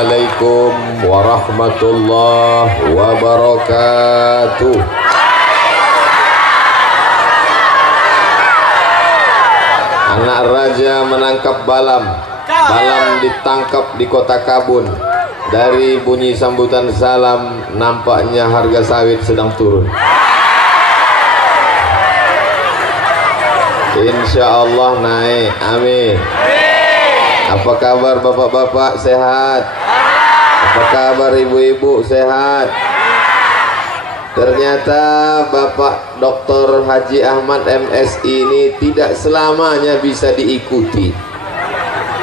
Assalamualaikum warahmatullahi wabarakatuh. Anak raja menangkap balam. Balam ditangkap di kota Kabun. Dari bunyi sambutan salam, nampaknya harga sawit sedang turun. Insya Allah naik, amin. Apa kabar bapak-bapak, sehat? Apa kabar ibu-ibu, sehat? Ternyata Bapak Dr. Haji Ahmad MS ini tidak selamanya bisa diikuti.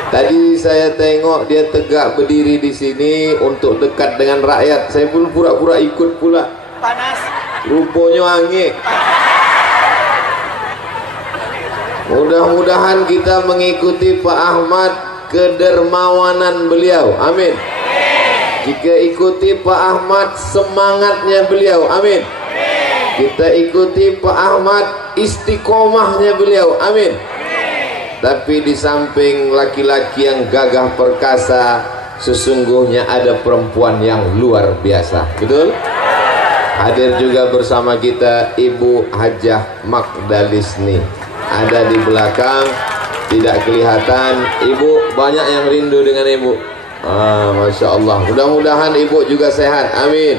Tadi saya tengok dia tegak berdiri di sini untuk dekat dengan rakyat. Saya pun pura-pura ikut pula. Panas. Rupanya angin. Mudah-mudahan kita mengikuti Pak Ahmad kedermawanan beliau, amin. Jika ikuti Pak Ahmad semangatnya beliau, amin. Kita ikuti Pak Ahmad istiqomahnya beliau, amin. Tapi di samping laki-laki yang gagah perkasa, sesungguhnya ada perempuan yang luar biasa, betul? Hadir juga bersama kita Ibu Hajah Magdalisni, ada di belakang, tidak kelihatan. Ibu banyak yang rindu dengan ibu. Masya Allah. Mudah-mudahan ibu juga sehat, amin.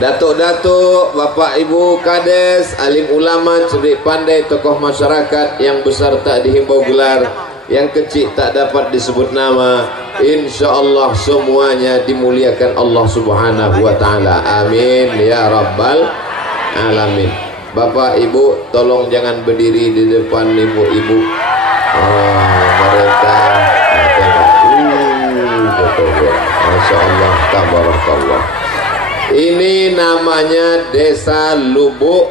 Datuk-datuk, bapak ibu kades, alim ulama, cerdik pandai, tokoh masyarakat, yang besar tak dihimbau gelar, yang kecil tak dapat disebut nama, insya Allah semuanya dimuliakan Allah subhanahu wa ta'ala, amin ya rabbal alamin. Bapak ibu tolong jangan berdiri di depan ibu-ibu. Mereka Masya Allah, tabarakallah. Ini namanya Desa Lubuk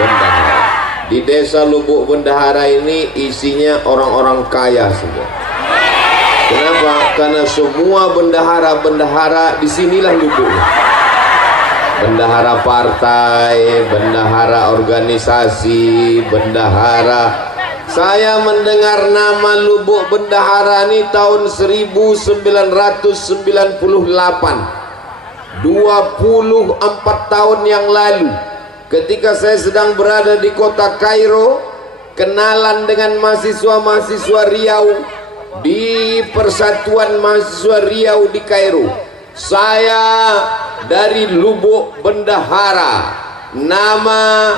Bendahara. Di Desa Lubuk Bendahara ini isinya orang-orang kaya semua. Kenapa? Karena semua bendahara-bendahara disinilah lubuknya. Bendahara partai, bendahara organisasi, bendahara. Saya mendengar nama Lubuk Bendahara ini tahun 1998. 24 tahun yang lalu, ketika saya sedang berada di kota Kairo, kenalan dengan mahasiswa-mahasiswa Riau di Persatuan Mahasiswa Riau di Kairo. Saya dari Lubuk Bendahara, nama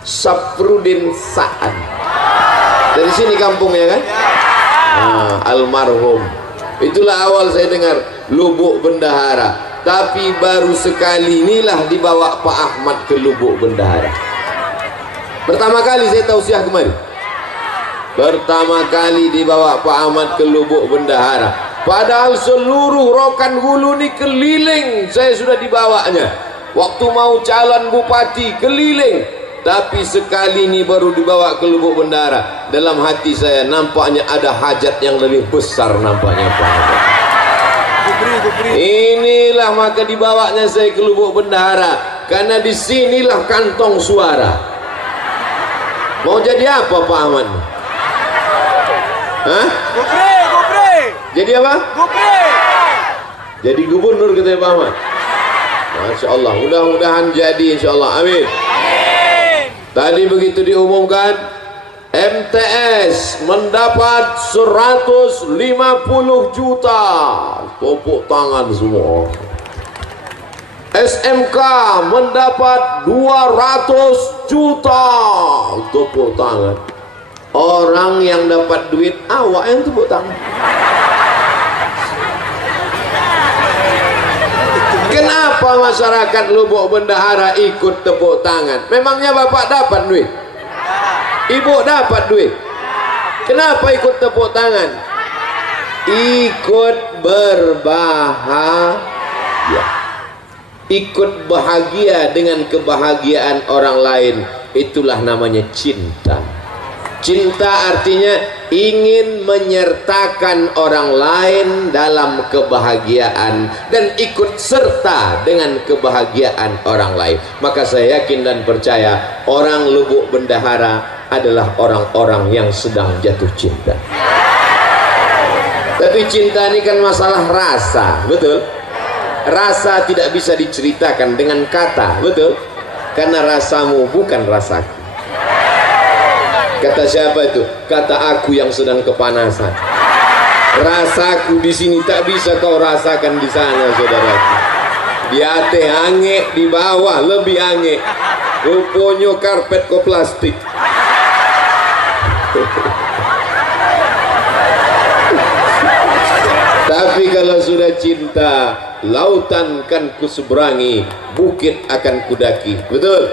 Safrudin Sa'ad. Dari sini kampungnya kan? Almarhum. Itulah awal saya dengar Lubuk Bendahara. Tapi baru sekali inilah dibawa Pak Ahmad ke Lubuk Bendahara. Pertama kali saya tausiah kemari. Pertama kali dibawa Pak Ahmad ke Lubuk Bendahara. Padahal seluruh Rokan Hulu ini keliling, saya sudah dibawanya. Waktu mau calon bupati keliling, tapi sekali ini baru dibawa ke Lubuk Bendahara. Dalam hati saya nampaknya ada hajat yang lebih besar, nampaknya Pak Ahmad. Inilah maka dibawanya saya ke Lubuk Bendahara, karena disinilah kantong suara. Mau jadi apa Pak Ahmad? Hah? Gupre. Jadi apa? Gupre. Jadi gubernur kita Pak Ahmad. Masya Allah. Mudah-mudahan jadi insya Allah. Amin. Tadi begitu diumumkan, MTS mendapat 150 juta. Tepuk tangan semua. SMK mendapat 200 juta. Tepuk tangan. Orang yang dapat duit, awak yang tepuk tangan. Kenapa masyarakat Lubuk Bendahara ikut tepuk tangan? Memangnya bapak dapat duit? Ibu dapat duit? Kenapa ikut tepuk tangan? Ikut berbahagia, ikut bahagia dengan kebahagiaan orang lain. Itulah namanya cinta. Cinta artinya ingin menyertakan orang lain dalam kebahagiaan dan ikut serta dengan kebahagiaan orang lain. Maka saya yakin dan percaya orang Lubuk Bendahara adalah orang-orang yang sedang jatuh cinta. Tapi cinta ini kan masalah rasa, betul? Rasa tidak bisa diceritakan dengan kata, betul? Karena rasamu bukan rasaku. Kata siapa itu? Kata aku yang sedang kepanasan. Rasaku di sini tak bisa kau rasakan di sana, saudaraku. Di atas ange, di bawah lebih ange. Rupanya karpet ko plastik. Tapi kalau sudah cinta, lautan kan kuseberangi, bukit akan kudaki. Betul?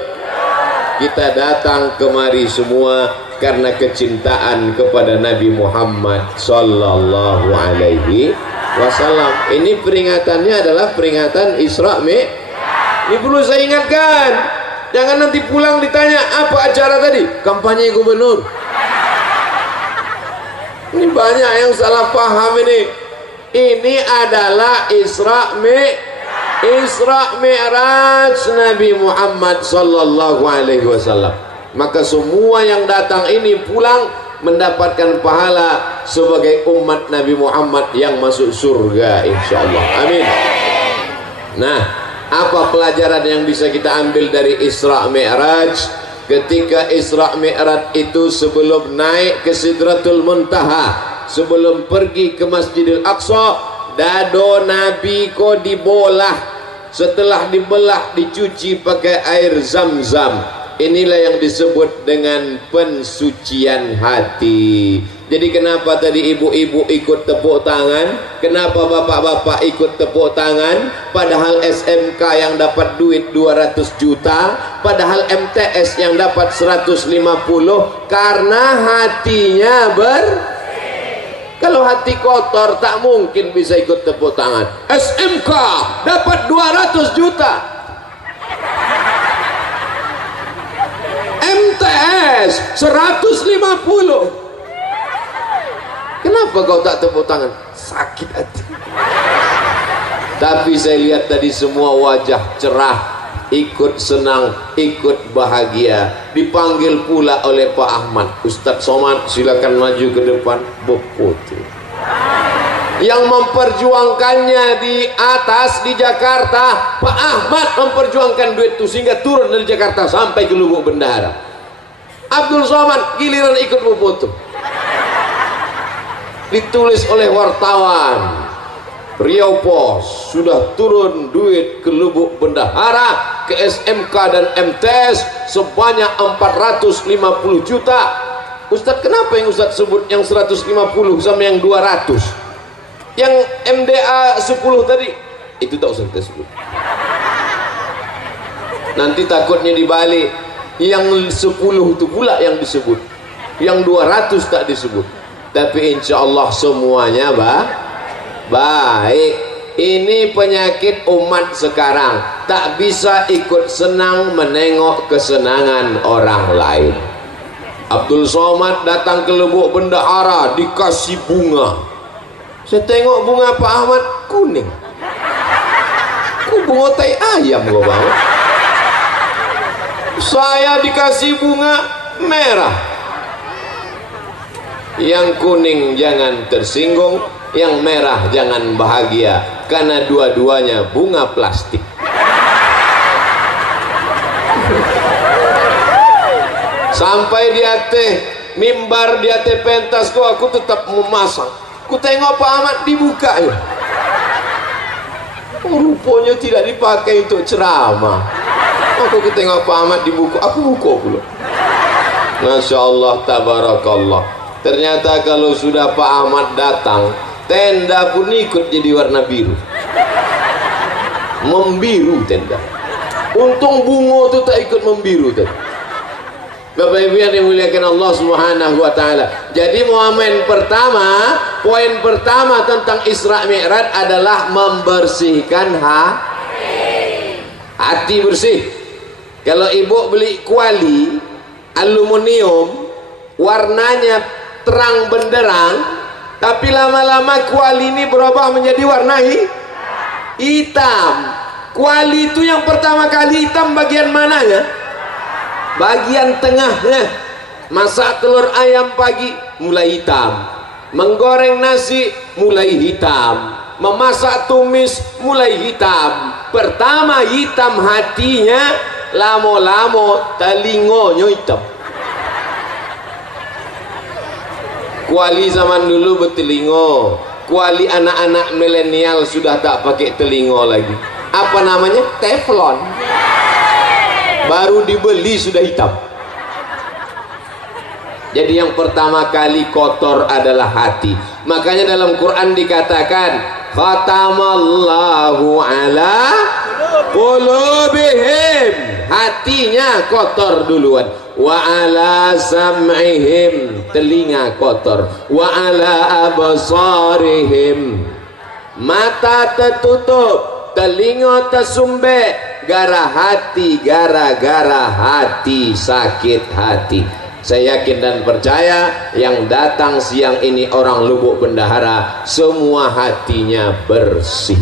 Kita datang kemari semua karena kecintaan kepada Nabi Muhammad sallallahu alaihi wasallam. Ini peringatannya adalah peringatan Isra Mi'raj. Ini perlu saya ingatkan. Jangan nanti pulang ditanya apa acara tadi? Kampanye gubernur. Ini banyak yang salah paham ini. Ini adalah Isra Mi'raj Nabi Muhammad sallallahu alaihi wasallam. Maka semua yang datang ini pulang mendapatkan pahala sebagai umat Nabi Muhammad yang masuk surga insyaallah. Amin. Nah, apa pelajaran yang bisa kita ambil dari Isra Mi'raj? Ketika Isra Mi'raj itu sebelum naik ke Sidratul Muntaha, sebelum pergi ke Masjidil Aqsa, dado Nabi ko dibolah. Setelah dibelah dicuci pakai air Zam-Zam. Inilah yang disebut dengan pensucian hati. Jadi kenapa tadi ibu-ibu ikut tepuk tangan? Kenapa bapak-bapak ikut tepuk tangan? Padahal SMK yang dapat duit 200 juta, padahal MTS yang dapat 150, karena hatinya kalau hati kotor tak mungkin bisa ikut tepuk tangan. SMK dapat 200 juta, MTS 150. Kenapa kau tak tepuk tangan? Sakit hati. Tapi saya lihat tadi semua wajah cerah, ikut senang, ikut bahagia. Dipanggil pula oleh Pak Ahmad. Ustadz Somad silakan maju ke depan. Beputu yang memperjuangkannya di atas di Jakarta, Pak Ahmad memperjuangkan duit itu sehingga turun dari Jakarta sampai ke Lubuk Bendahara. Abdul Somad giliran ikut beputu. Ditulis oleh wartawan, Riau Pos sudah turun duit ke Lubuk Bendahara, ke SMK dan MTS sebanyak 450 juta. Ustadz, kenapa yang Ustadz sebut yang 150 sama yang 200? Yang MDA 10 tadi itu tak usah kita sebut. Nanti takutnya dibalik, yang 10 itu pula yang disebut, yang 200 tak disebut. Tapi insya Allah semuanya baik. Ini penyakit umat sekarang, tak bisa ikut senang menengok kesenangan orang lain. Abdul Somad datang ke Lubuk Bendahara dikasih bunga. Saya tengok bunga Pak Ahmad kuning. Kok bunga tai ayam gua bawa? Saya dikasih bunga merah. Yang kuning jangan tersinggung, yang merah jangan bahagia, karena dua-duanya bunga plastik. Sampai di atas mimbar, di atas pentas kok aku tetap memasang. Ku tengok Pak Ahmad dibuka ya. Rupanya tidak dipakai untuk ceramah. Aku tengok Pak Ahmad dibuka, aku buka pula. Masya Allah, tabarakallah. Ternyata kalau sudah Pak Ahmad datang, tenda pun ikut jadi warna biru, membiru tenda. Untung bunga itu tak ikut membiru tadi. Bapak Ibu yang dimuliakan Allah Subhanahu wa taala. Jadi poin pertama tentang Isra Mi'raj adalah membersihkan hati bersih. Kalau ibu beli kuali aluminium, warnanya terang benderang, tapi lama-lama kuali ini berubah menjadi warna hitam. Kuali itu yang pertama kali hitam bagian mananya? Bagian tengahnya. Masak telur ayam pagi mulai hitam. menggoreng nasi mulai hitam, memasak tumis mulai hitam. Pertama hitam hatinya, lamo-lamo telingonya hitam. Kuali zaman dulu bertelingo, kuali anak-anak milenial sudah tak pakai telingo lagi. Apa namanya? Teflon. Baru dibeli sudah hitam. Jadi yang pertama kali kotor adalah hati. Makanya dalam Quran dikatakan khatamallahu ala qulubihim, hatinya kotor duluan. Wa ala sam'ihim, telinga kotor. Wa ala absarihim, mata tertutup, telinga tersumbat. Gara hati, gara-gara hati, sakit hati. Saya yakin dan percaya yang datang siang ini orang Lubuk Bendahara semua hatinya bersih.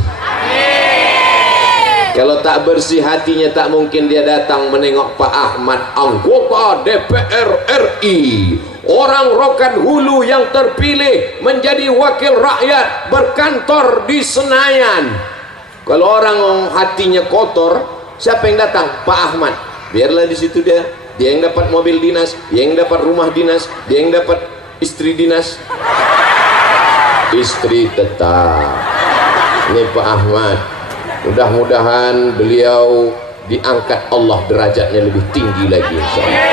Kalau tak bersih hatinya, tak mungkin dia datang menengok Pak Ahmad, anggota DPR RI, orang Rokan Hulu yang terpilih menjadi wakil rakyat berkantor di Senayan. Kalau orang hatinya kotor, siapa yang datang? Pak Ahmad. Biarlah di situ dia yang dapat mobil dinas, dia yang dapat rumah dinas, dia yang dapat istri dinas. Istri tetap. Ini Pak Ahmad. Mudah-mudahan beliau diangkat Allah derajatnya lebih tinggi lagi insyaallah.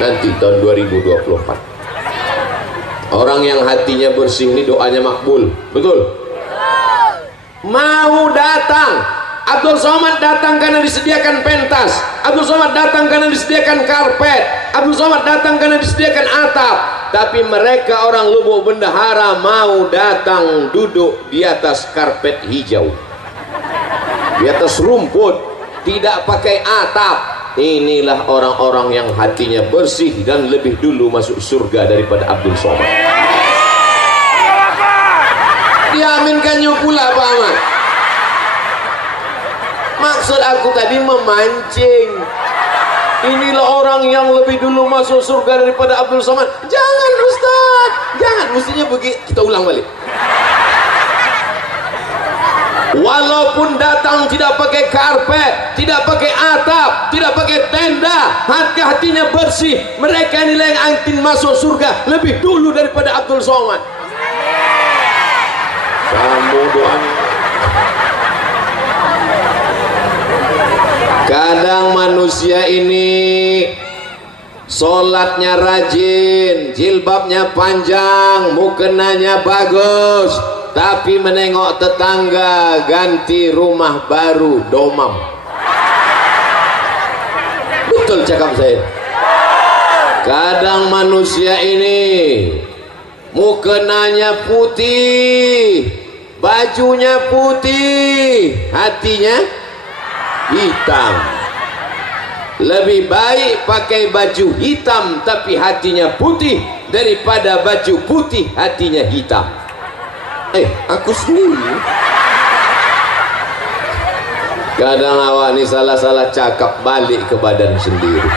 Nanti tahun 2024. Orang yang hatinya bersih ini doanya makbul. Betul? Mau datang. Abdul Somad datang karena disediakan pentas. Abdul Somad datang karena disediakan karpet. Abdul Somad datang karena disediakan atap. Tapi mereka orang Lubuk Bendahara mau datang duduk di atas karpet hijau, di atas rumput, tidak pakai atap. Inilah orang-orang yang hatinya bersih dan lebih dulu masuk surga daripada Abdul Somad. Diaminkannya pula Pak Ahmad. Maksud aku tadi memancing. Inilah orang yang lebih dulu masuk surga daripada Abdul Somad. Jangan Ustaz, jangan, mestinya begitu. Kita ulang balik. Walaupun datang tidak pakai karpet, tidak pakai atap, tidak pakai tenda, hati-hatinya bersih. Mereka inilah yang akan masuk surga lebih dulu daripada Abdul Somad. Kamu doanya. Kadang manusia ini sholatnya rajin, jilbabnya panjang, mukenanya bagus, tapi menengok tetangga ganti rumah baru domam. Betul cakap saya. Kadang manusia ini mukenanya putih, bajunya putih, hatinya hitam. Lebih baik pakai baju hitam tapi hatinya putih daripada baju putih hatinya hitam. Aku sendiri. Kadang awak ni salah-salah cakap balik ke badan sendiri.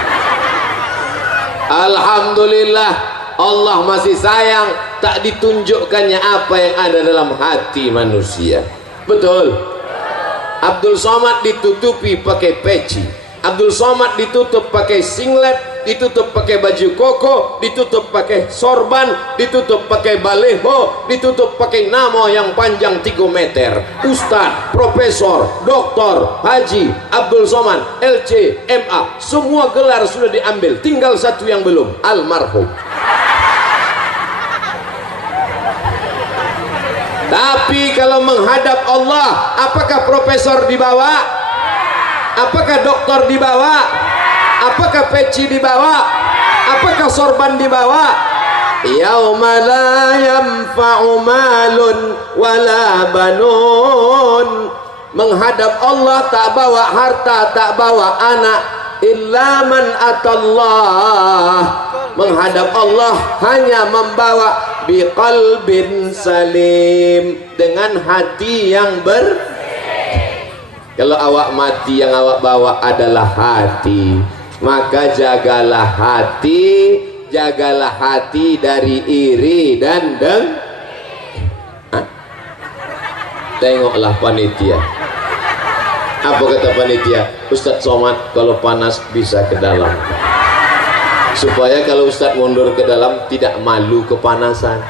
Alhamdulillah Allah masih sayang, tak ditunjukkannya apa yang ada dalam hati manusia. Betul. Abdul Somad ditutupi pakai peci, Abdul Somad ditutup pakai singlet, ditutup pakai baju koko, ditutup pakai sorban, ditutup pakai baleho, ditutup pakai nama yang panjang 3 meter. Ustaz, profesor, doktor, haji, Abdul Somad, LC, MA, semua gelar sudah diambil, tinggal satu yang belum, almarhum. Tapi kalau menghadap Allah, apakah profesor dibawa? Apakah doktor dibawa? Apakah peci dibawa? Apakah sorban dibawa? Yauma la yanfa'u malun wala banun. Menghadap Allah tak bawa harta, tak bawa anak, illa man atallah. Menghadap Allah hanya membawa biqalbin salim, dengan hati yang Kalau awak mati yang awak bawa adalah hati, maka jagalah hati jagalah hati dari iri dan tengoklah panitia. Apa kata panitia? Ustadz Somad kalau panas bisa ke dalam, supaya kalau Ustadz mundur ke dalam tidak malu kepanasan,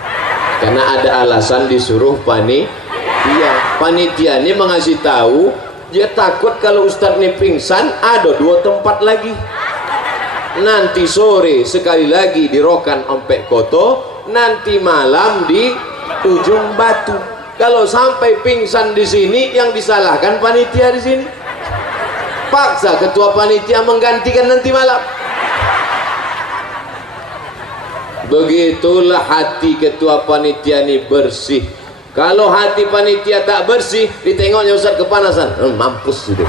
karena ada alasan disuruh panitia. Panitia ini mengasih tahu dia takut kalau Ustadz ini pingsan, ada 2 tempat lagi. Nanti sore sekali lagi di Rokan Ompek Koto, nanti malam di Ujung Batu. Kalau sampai pingsan di sini, yang disalahkan panitia di sini. Paksa ketua panitia menggantikan nanti malam. Begitulah hati ketua panitia ini bersih. Kalau hati panitia tak bersih, ditengoknya Ustaz kepanasan, mampus gitu.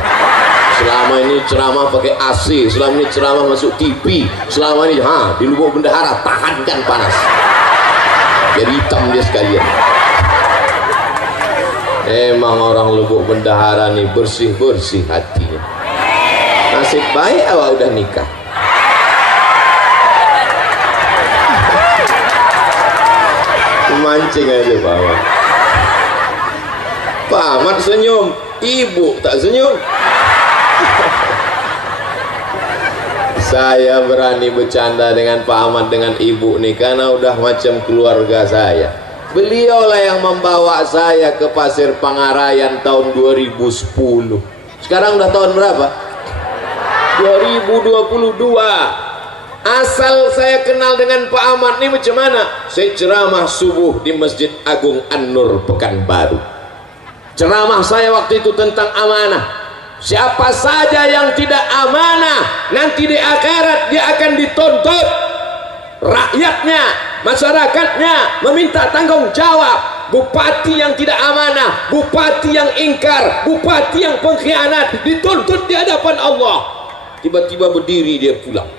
Selama ini ceramah pakai AC, selama ini ceramah masuk TV, selama ini di lubuk bendahara tahankan panas. Jadi hitam dia sekalian. Emang orang lubuk bendahara nih bersih-bersih hatinya. Nasib baik awak udah nikah. Mancing aja Pak Ahmad. Pak Ahmad senyum, ibu tak senyum. Saya berani bercanda dengan Pak Ahmad dengan ibu nih karena udah macam keluarga saya. Beliaulah yang membawa saya ke Pasir Pangarayan tahun 2010. Sekarang udah tahun berapa? 2022. Asal saya kenal dengan Pak Ahmad ini macam mana? Saya ceramah subuh di Masjid Agung An-Nur Pekanbaru. Ceramah saya waktu itu tentang amanah. Siapa saja yang tidak amanah, nanti di akhirat dia akan dituntut. Rakyatnya, masyarakatnya meminta tanggung jawab. Bupati yang tidak amanah, bupati yang ingkar, bupati yang pengkhianat dituntut di hadapan Allah. Tiba-tiba berdiri dia pulang.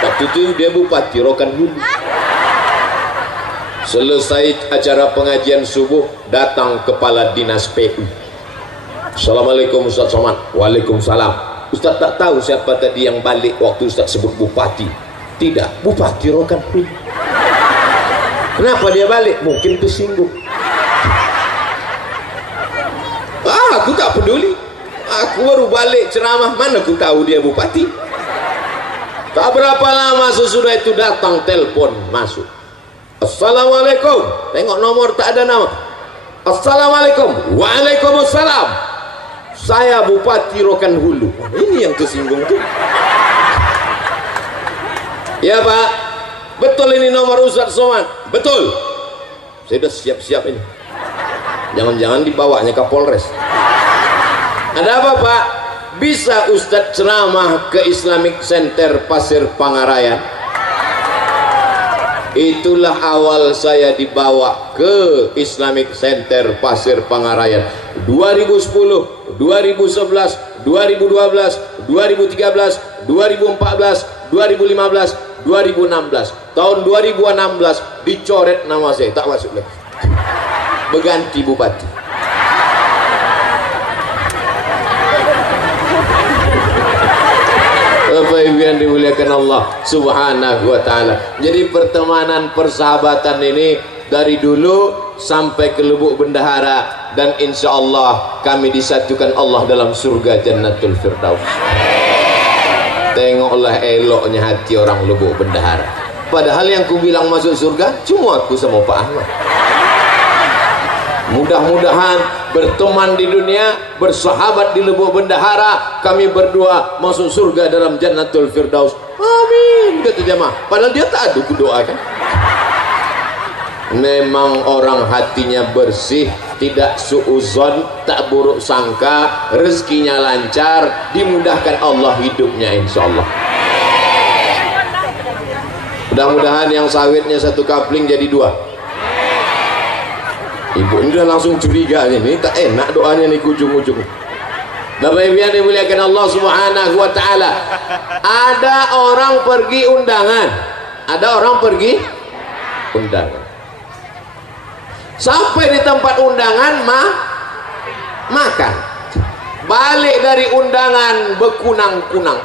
Waktu itu dia bupati Rokan Hulu. Selesai acara pengajian subuh, datang kepala dinas PU. Assalamualaikum Ustaz Somad. Waalaikumsalam. Ustaz tak tahu siapa tadi yang balik waktu Ustaz sebut bupati. Tidak, bupati Rokan Hulu. Kenapa dia balik? Mungkin tersinggung. Aku tak peduli. Aku baru balik ceramah, mana aku tahu dia bupati. Tak berapa lama sesudah itu datang telepon masuk. Assalamualaikum. Tengok nomor tak ada nama. Assalamualaikum. Waalaikumsalam. Saya Bupati Rokan Hulu. Ini yang tersinggung tuh. Ya Pak, betul ini nomor Ustaz Somad. Betul. Saya sudah siap-siap ini. Jangan-jangan dibawanya ke Polres. Ada apa Pak? Bisa Ustadz ceramah ke Islamic Center Pasir Pangarayan? Itulah awal saya dibawa ke Islamic Center Pasir Pangarayan 2010, 2011, 2012, 2013, 2014, 2015, 2016. Tahun 2016 dicoret nama saya, tak masuk lagi. Berganti bupati. Bapak Ibu yang dimuliakan Allah Subhanahu wa Ta'ala. Jadi pertemanan persahabatan ini dari dulu sampai ke Lubuk Bendahara, dan insya Allah kami disatukan Allah dalam surga Jannatul Firdaus. Tengoklah eloknya hati orang Lubuk Bendahara. Padahal yang ku bilang masuk surga cuma aku sama Pak Ahmad. Mudah-mudahan berteman di dunia, bersahabat di Lubuk Bendahara, kami berdua masuk surga dalam Jannatul Firdaus. Amin, kata jemaah. Padahal dia tak ada doa kan. Memang orang hatinya bersih, tidak suuzon, tak buruk sangka, rezekinya lancar, dimudahkan Allah hidupnya insya Allah. Mudah-mudahan yang sawitnya satu kapling jadi 2. Ibu ini udah langsung curiga nih, tak enak doanya nih ujung-ujung. Bapak Ibu yang dimuliakan Allah Subhanahu wa Ta'ala. Ada orang pergi undangan. Ada orang pergi undangan. Sampai di tempat undangan makan. Balik dari undangan bekunang-kunang.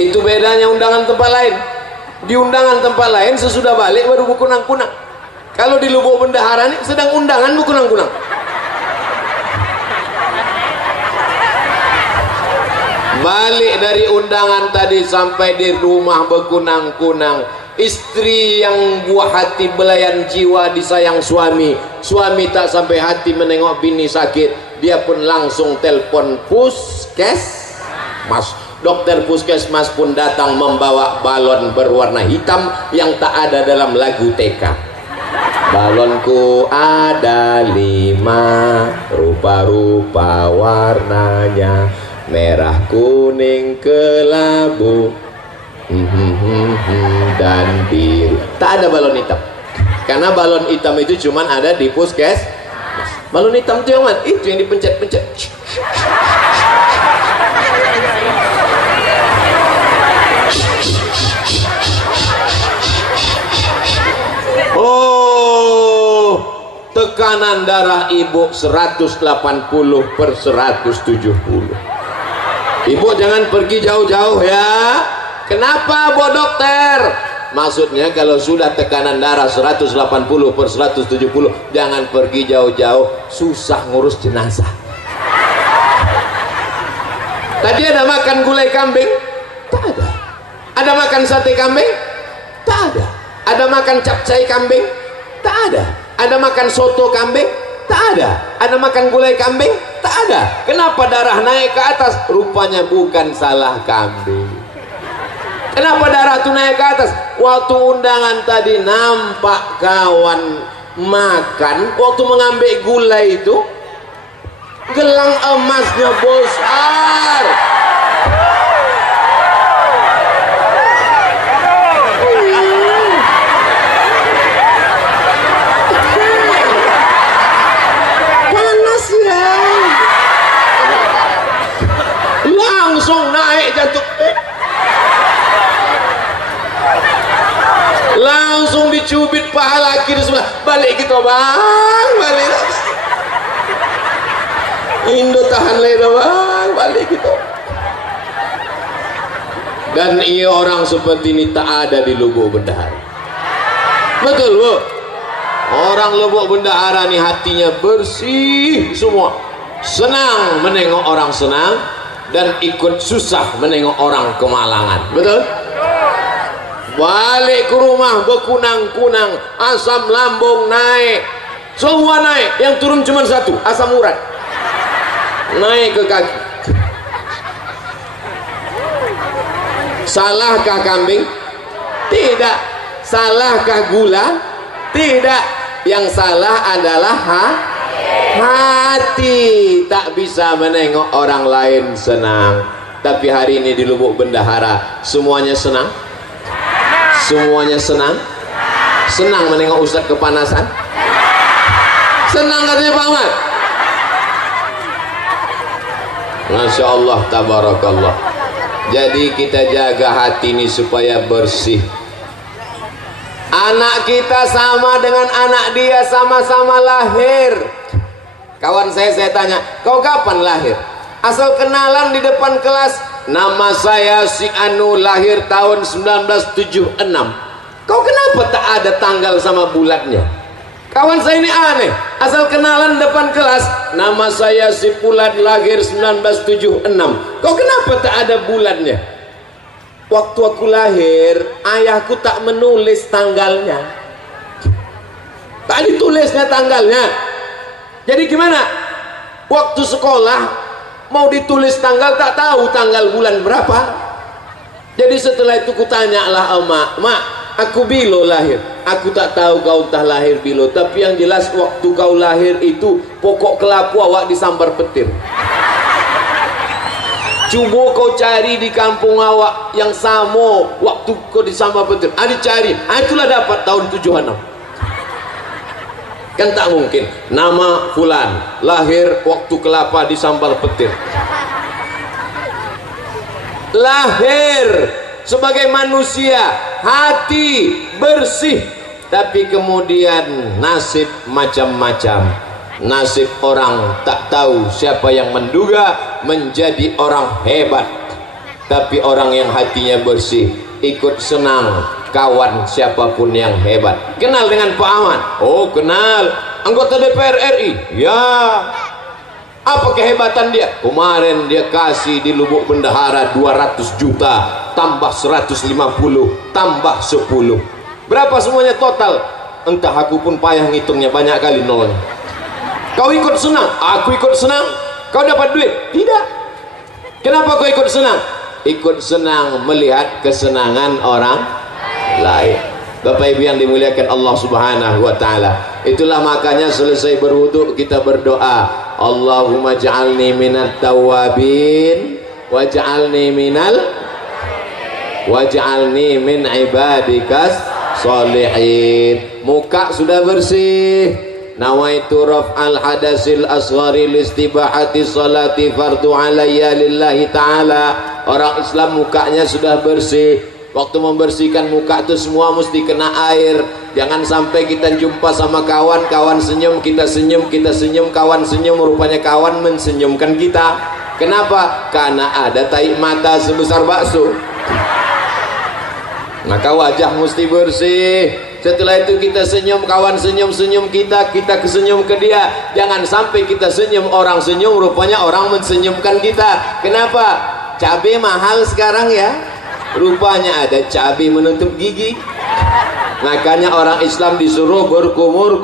Itu bedanya undangan tempat lain. Di undangan tempat lain sesudah balik baru berkunang-kunang. Kalau di Lubuk Bendahara ini sedang undangan berkunang-kunang. Balik dari undangan tadi sampai di rumah berkunang-kunang. Istri yang buah hati belayan jiwa disayang suami. Suami tak sampai hati menengok bini sakit, dia pun langsung telpon puskesmas. Dokter puskesmas pun datang membawa balon berwarna hitam yang tak ada dalam lagu TK. Balonku ada 5, rupa-rupa warnanya, merah, kuning, kelabu, dan biru. Tak ada balon hitam, karena balon hitam itu cuman ada di puskes. Balon hitam itu yang mana? Itu yang dipencet-pencet. Oh, tekanan darah ibu 180/170. Ibu jangan pergi jauh-jauh ya. Kenapa, Bu Dokter? Maksudnya kalau sudah tekanan darah 180/170, jangan pergi jauh-jauh, susah ngurus jenazah. Tadi ada makan gulai kambing? Tak ada. Ada makan sate kambing? Tak ada. Ada makan capcay kambing? Tak ada. Ada makan soto kambing? Tak ada. Ada makan gulai kambing? Tak ada. Kenapa darah naik ke atas? Rupanya bukan salah kambing. Kenapa darah itu naik ke atas? Waktu undangan tadi nampak kawan makan, waktu mengambil gulai itu gelang emasnya besar. Panas ya. Langsung naik jantung. Langsung dicubit pahala kiri sebelah. Balik gitu bang, balik. Indo tahan leda bang, balik gitu. Dan iya orang seperti ini tak ada di Lubuk Bendahara. Betul Bu? Orang Lubuk Bendahara nih hatinya bersih semua. Senang menengok orang senang dan ikut susah menengok orang kemalangan. Betul? Balik ke rumah berkunang-kunang, asam lambung naik, semua naik, yang turun cuma satu, asam urat naik ke kaki. Salahkah kambing? Tidak. Salahkah gula? Tidak. Yang salah adalah hati, tak bisa menengok orang lain senang. Tapi hari ini di Lubuk Bendahara semuanya senang. Semuanya senang. Senang menengok Ustadz kepanasan. Senang katanya Pak Ahmad. Masya Allah, tabarakallah. Jadi kita jaga hati ini supaya bersih. Anak kita sama dengan anak dia, sama-sama lahir. Kawan saya tanya, kau kapan lahir? Asal kenalan di depan kelas, nama saya si Anu, lahir tahun 1976. Kau kenapa tak ada tanggal sama bulannya? Kawan saya ini aneh, asal kenalan depan kelas, nama saya si Fulan, lahir 1976. Kau kenapa tak ada bulannya? Waktu aku lahir, ayahku tak menulis tanggalnya. Tak ditulisnya tanggalnya. Jadi gimana? Waktu sekolah mau ditulis tanggal, tak tahu tanggal bulan berapa. Jadi setelah itu kutanya lah emak, mak, aku bilo lahir. Aku tak tahu kau entah lahir bilo, tapi yang jelas waktu kau lahir itu pokok kelapu awak disambar petir. Coba kau cari di kampung awak yang sama waktu kau disambar petir. Dicari, itulah dapat tahun 76. Kan tak mungkin nama Fulan lahir waktu kelapa disambar petir. Lahir sebagai manusia, hati bersih, tapi kemudian nasib macam-macam. Nasib orang tak tahu siapa yang menduga menjadi orang hebat. Tapi orang yang hatinya bersih ikut senang kawan siapapun yang hebat. Kenal dengan Pak Ahmad? Oh kenal. Anggota DPR RI? Ya. Apa kehebatan dia? Kemarin dia kasih di Lubuk Bendahara 200 juta tambah 150 tambah 10. Berapa semuanya total? Entah, aku pun payah ngitungnya, banyak kali nolnya. Kau ikut senang, aku ikut senang. Kau dapat duit? Tidak. Kenapa kau ikut senang? Ikut senang melihat kesenangan orang lain. Bapak Ibu yang dimuliakan Allah Subhanahu wa taala. Itulah makanya selesai berwudu kita berdoa, Allahumma ja'alni minat tawabin waj'alni min ibadikas sholihin. Muka sudah bersih. Nawaitu raf'al hadasil asghari listibahati salati fardu alayya lillahi ta'ala. Orang Islam mukanya sudah bersih. Waktu membersihkan muka itu semua mesti kena air. Jangan sampai kita jumpa sama kawan, kawan senyum, kita senyum, kita senyum, kawan senyum, rupanya kawan mensenyumkan kita. Kenapa? Karena ada tai mata sebesar bakso. Maka wajah mesti bersih. Setelah itu kita senyum, kawan senyum kita, kita kesenyum ke dia. Jangan sampai kita senyum, orang senyum, rupanya orang mensenyumkan kita. Kenapa? Cabai mahal sekarang ya. Rupanya ada cabai menutup gigi. Makanya orang Islam disuruh berkumur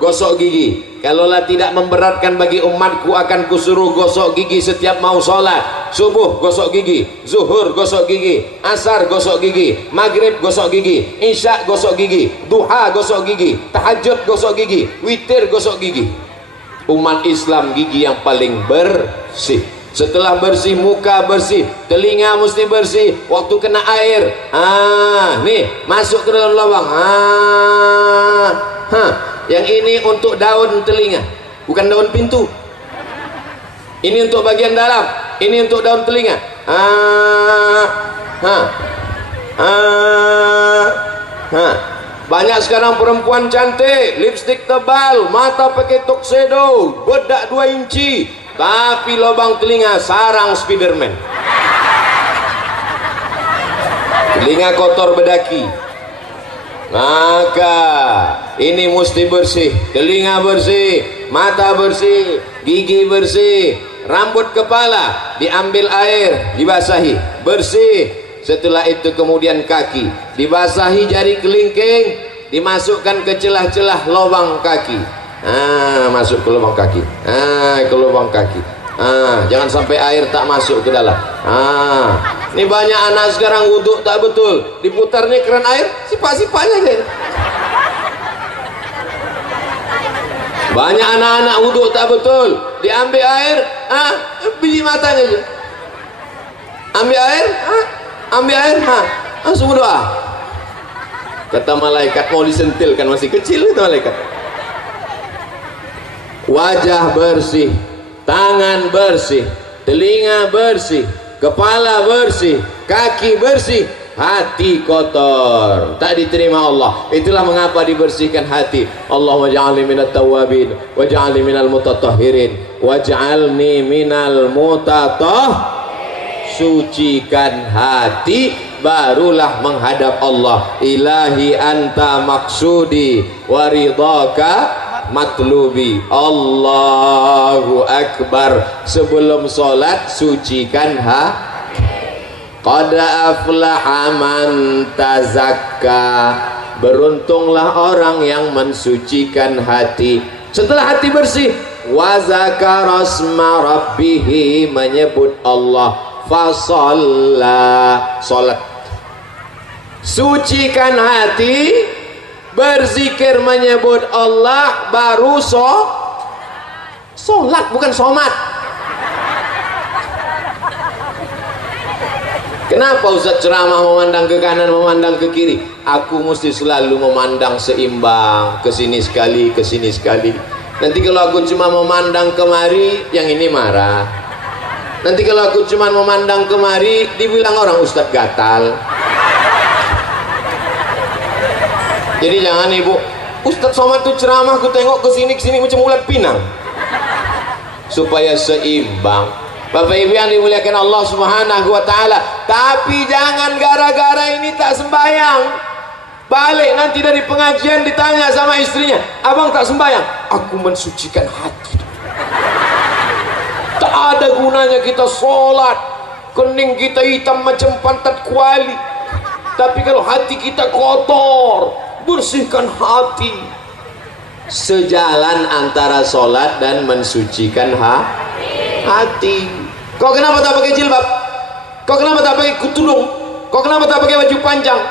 gosok gigi. Kalaulah tidak memberatkan bagi umatku, akan kusuruh gosok gigi setiap mau sholat. Subuh gosok gigi, zuhur gosok gigi, asar gosok gigi, maghrib gosok gigi, isya gosok gigi, duha gosok gigi, tahajud gosok gigi, witir gosok gigi. Umat Islam gigi yang paling bersih. Setelah bersih, muka bersih, telinga mesti bersih. Waktu kena air, nih masuk ke dalam lubang. Yang ini untuk daun telinga, bukan daun pintu. Ini untuk bagian dalam, ini untuk daun telinga. Banyak sekarang perempuan cantik, lipstik tebal, mata pakai tuxedo, bedak 2 inci. Tapi lubang telinga sarang Spiderman. Telinga kotor bedaki. Maka ini mesti bersih. Telinga bersih, mata bersih, gigi bersih, rambut kepala diambil air, dibasahi, bersih. Setelah itu kemudian kaki dibasahi, jari kelingking dimasukkan ke celah-celah lubang kaki. Masuk ke lubang kaki, ke lubang kaki. Jangan sampai air tak masuk ke dalam. Ini banyak anak sekarang wudhu tak betul, diputarnya keran air, sipak-sipaknya deh. Banyak anak-anak wudhu tak betul, diambil air, biji matanya aja. Ambil air, langsung berdoa. Kata malaikat mau disentilkan, masih kecil itu malaikat. Wajah bersih, tangan bersih, telinga bersih, kepala bersih, kaki bersih, hati kotor, tak diterima Allah. Itulah mengapa dibersihkan hati. Allahumma ja'alni minat tawabin waj'alni minal mutatahhirin waj'alni minal sucikan hati, barulah menghadap Allah. Ilahi anta maksudi waridhaka matlubi. Allahu Akbar. Sebelum sholat sucikan qad aflaha man tazakka. Beruntunglah orang yang mensucikan hati. Setelah hati bersih, wa zakara asma rabbih, menyebut Allah, fasalla, sholat. Sucikan hati, berzikir menyebut Allah, baru sholat, bukan somat. Kenapa Ustaz ceramah memandang ke kanan, memandang ke kiri? Aku mesti selalu memandang seimbang, ke sini sekali, ke sini sekali. Nanti kalau aku cuma memandang kemari, yang ini marah. Nanti kalau aku cuma memandang kemari, dibilang orang Ustaz gatal. Jadi jangan ibu, Ustadz Somad tuh ceramah, aku tengok ke sini macam ulat pinang. Supaya seimbang. Bapak Ibu yang dimuliakan Allah Subhanahu wa taala. Tapi jangan gara-gara ini tak sembahyang, balik nanti dari pengajian ditanya sama istrinya, abang tak sembahyang. Aku mensucikan hati. Tak ada gunanya kita sholat, kening kita hitam macam pantat kuali, tapi kalau hati kita kotor, bersihkan hati. Sejalan antara sholat dan mensucikan hati. Kau kenapa tak pakai jilbab? Kau kenapa tak pakai tudung? Kau kenapa tak pakai baju panjang?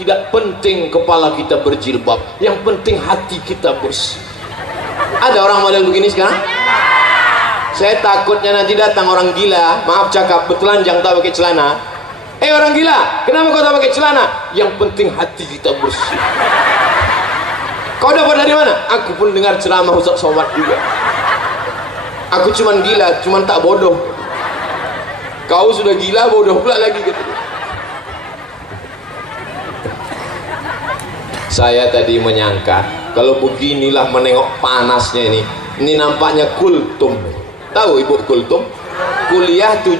Tidak penting kepala kita berjilbab, yang penting hati kita bersih. Ada orang model begini sekarang? Saya takutnya nanti datang orang gila, maaf cakap, bertelanjang tak pakai celana. Orang gila, kenapa kau tak pakai celana? Yang penting hati kita bersih. Kau dapat dari mana? Aku pun dengar ceramah Ustaz Somad juga. Aku cuman gila, cuman tak bodoh. Kau sudah gila, bodoh pula lagi gitu. Saya tadi menyangka kalau beginilah menengok panasnya ini nampaknya kultum. Tahu Ibu kultum? Kuliah 7.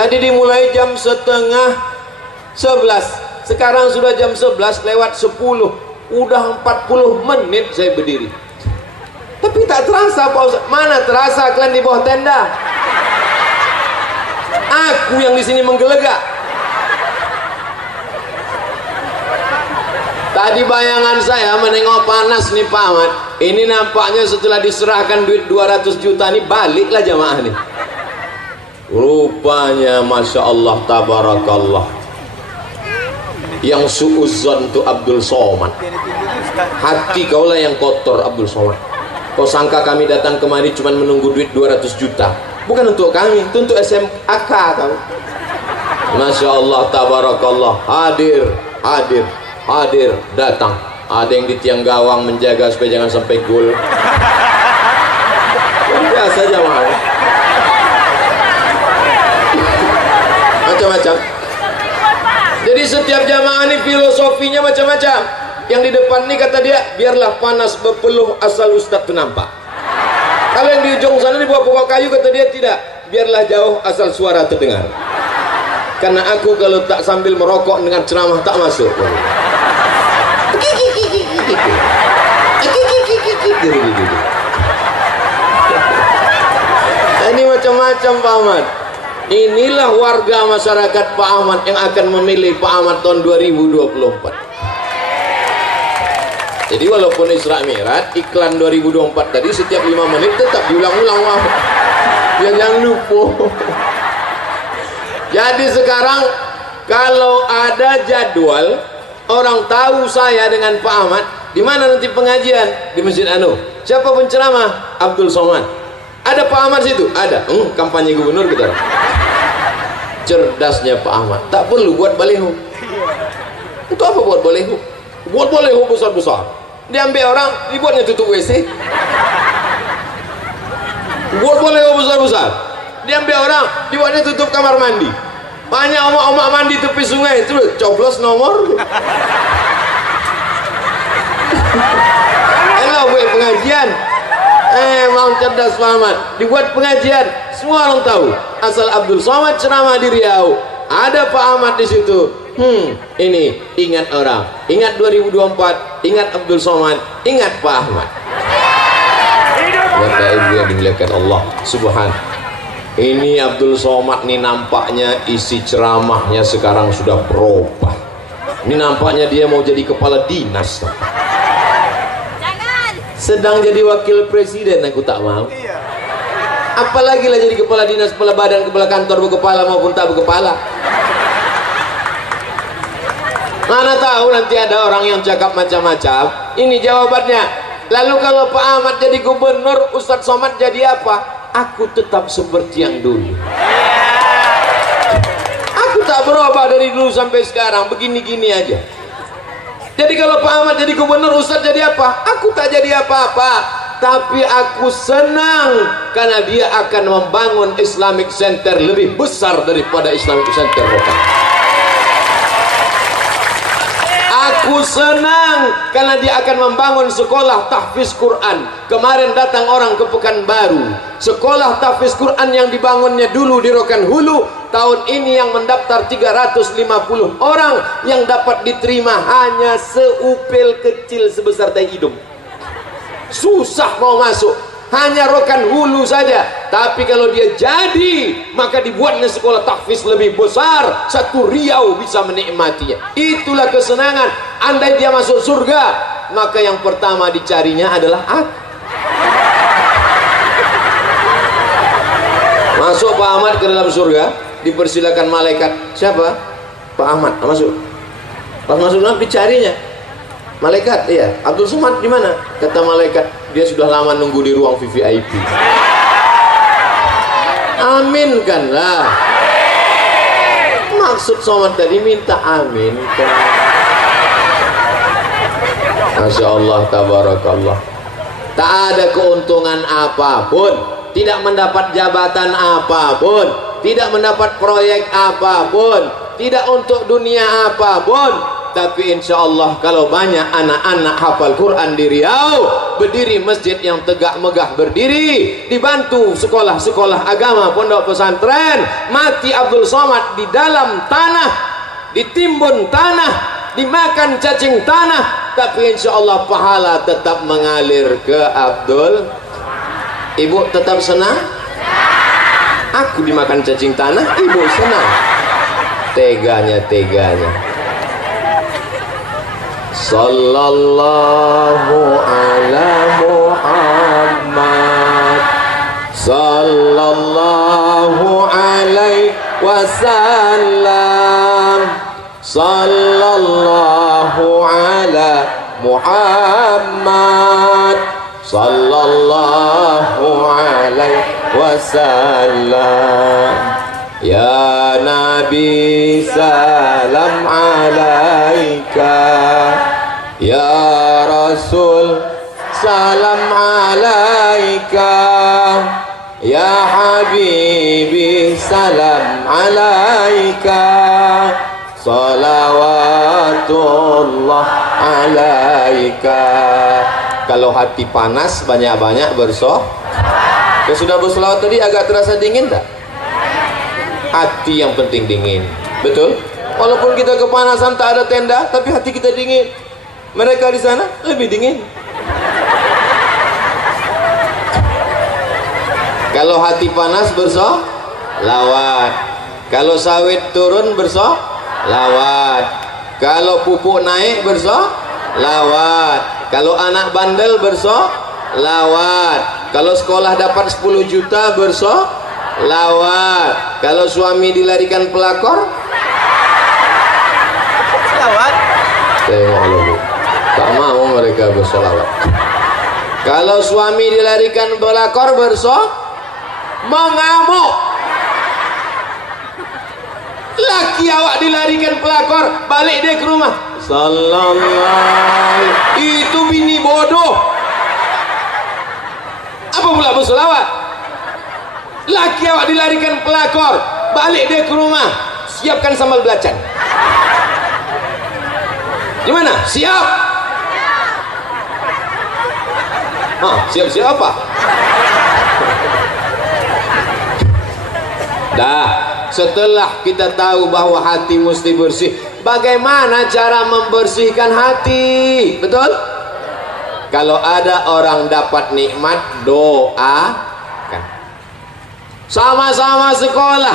Tadi dimulai jam setengah 11. Sekarang sudah jam 11 lewat 10. Udah 40 menit saya berdiri. Tapi tak terasa Pak Ustaz. Mana terasa kalian di bawah tenda? Aku yang di sini menggelegak. Tadi bayangan saya menengok panas nih Pak Ahmad. Ini nampaknya setelah diserahkan duit 200 juta nih baliklah jamaah nih. Rupanya Masya Allah tabarakallah, yang suuzzon itu Abdul Somad. Hati kaulah yang kotor Abdul Somad. Kau sangka kami datang kemari cuma menunggu duit 200 juta? Bukan untuk kami, itu untuk SMAK kau. Masya Allah tabarakallah, hadir datang. Ada yang di tiang gawang menjaga supaya jangan sampai gol. Biasa jamaah. Macam-macam. Jadi setiap jamaah ini filosofinya macam-macam. Yang di depan ini kata dia, biarlah panas berpeluh asal Ustadz itu nampak. Kalau yang di ujung sana di bawah pokok kayu kata dia tidak, biarlah jauh asal suara terdengar. Karena aku kalau tak sambil merokok dengan ceramah tak masuk. Ini macam-macam Pak Ahmad. Inilah warga masyarakat Pak Ahmad yang akan memilih Pak Ahmad tahun 2024. Jadi walaupun Isra Mi'raj iklan 2024 tadi setiap 5 menit tetap diulang-ulang, ya jangan lupa. Jadi sekarang kalau ada jadwal, orang tahu saya dengan Pak Ahmad, di mana nanti pengajian? Di Masjid Anu. Siapa penceramah? Abdul Somad. Ada Pak Ahmad situ? Ada. Kampanye gubernur kita. Cerdasnya Pak Ahmad, tak perlu buat baliho. Untuk apa buat baliho? Buat baliho besar-besar. Diambil orang, dibuatnya tutup WC. Buat baliho besar-besar. Diambil orang, dibuatnya tutup kamar mandi. Banyak omak-omak mandi tepi sungai, itu coblos nomor. Elah buat pengajian. Mau cerdas Pak Ahmad, dibuat pengajian, semua orang tahu. Asal Abdul Somad ceramah di Riau, ada Pak Ahmad di situ. Ini ingat orang, ingat 2024, ingat Abdul Somad, ingat Pak Ahmad. Bapak Ibu yang dimuliakan Allah Subhanahu. Ini Abdul Somad nih nampaknya isi ceramahnya sekarang sudah berubah. Ini nampaknya dia mau jadi kepala dinas. Sedang jadi wakil presiden, aku tak mau. Apalagi lah jadi kepala dinas, kepala badan, kepala kantor, berkepala maupun tak berkepala. Mana tahu nanti ada orang yang cakap macam-macam. Ini jawabannya. Lalu kalau Pak Ahmad jadi gubernur, Ustadz Somad jadi apa? Aku tetap seperti yang dulu. Aku tak berubah dari dulu sampai sekarang, begini-gini aja. Jadi kalau Pak Ahmad jadi gubernur, Ustadz jadi apa? Aku tak jadi apa-apa, tapi aku senang karena dia akan membangun Islamic Center lebih besar daripada Islamic Center lokal. Aku Aku senang karena dia akan membangun sekolah tahfiz Quran. Kemarin datang orang ke Pekanbaru, sekolah tahfiz Quran yang dibangunnya dulu di Rokan Hulu, tahun ini yang mendaftar 350 orang, yang dapat diterima hanya seupil kecil sebesar tai hidung. Susah mau masuk, hanya Rokan Hulu saja. Tapi kalau dia jadi, maka dibuatnya sekolah tahfiz lebih besar, satu Riau bisa menikmatinya. Itulah kesenangan. Andai dia masuk surga, maka yang pertama dicarinya adalah aku. Masuk Pak Ahmad ke dalam surga, dipersilakan malaikat. Siapa? Pak Ahmad. Masuk. Pas masuk dalam dicarinya malaikat. Iya, Abdul Somad di mana? Kata malaikat, dia sudah lama nunggu di ruang VVIP. Amin kan lah. Maksud Somad tadi minta amin kan. Masya Allah, tabarakallah. Tak ada keuntungan apapun, tidak mendapat jabatan apapun, tidak mendapat proyek apapun, tidak untuk dunia apapun. Tapi insya Allah kalau banyak anak-anak hafal Quran di Riau, berdiri masjid yang tegak megah berdiri, dibantu sekolah-sekolah agama, pondok pesantren, mati Abdul Somad di dalam tanah, ditimbun tanah, dimakan cacing tanah, tapi insya Allah pahala tetap mengalir ke Abdul. Ibu tetap senang? Aku dimakan cacing tanah, ibu senang. Teganya. Sallallahu ala Muhammad, sallallahu alaihi wasallam, sallallahu ala Muhammad, sallallahu alaihi wasallam. Ya Nabi salam alaika, ya Rasul salam alaika, ya Habibi salam alaika, salawatullah alaika. Kalau hati panas banyak-banyak bersoh. Sudah bersolawat tadi agak terasa dingin tak? Hati yang penting dingin, betul? Walaupun kita kepanasan tak ada tenda, tapi hati kita dingin. Mereka di sana lebih dingin. Kalau hati panas bersolawat, kalau sawit turun bersolawat, kalau pupuk naik bersolawat, kalau anak bandel bersolawat, kalau sekolah dapat 10 juta bersolawat, kalau suami dilarikan pelakor selawat. Tengok dulu, tak mau mereka bersolawat. Kalau suami dilarikan pelakor mengamuk. Laki awak dilarikan pelakor, balik dia ke rumah, sallallahu, itu bini bodoh. Apa pula bersolawat? Laki awak dilarikan pelakor, balik dia ke rumah, siapkan sambal belacan. Gimana? Siap? Siap-siap apa? Dah, setelah kita tahu bahwa hati mesti bersih, bagaimana cara membersihkan hati? Betul? Kalau ada orang dapat nikmat, doakan. Sama-sama sekolah,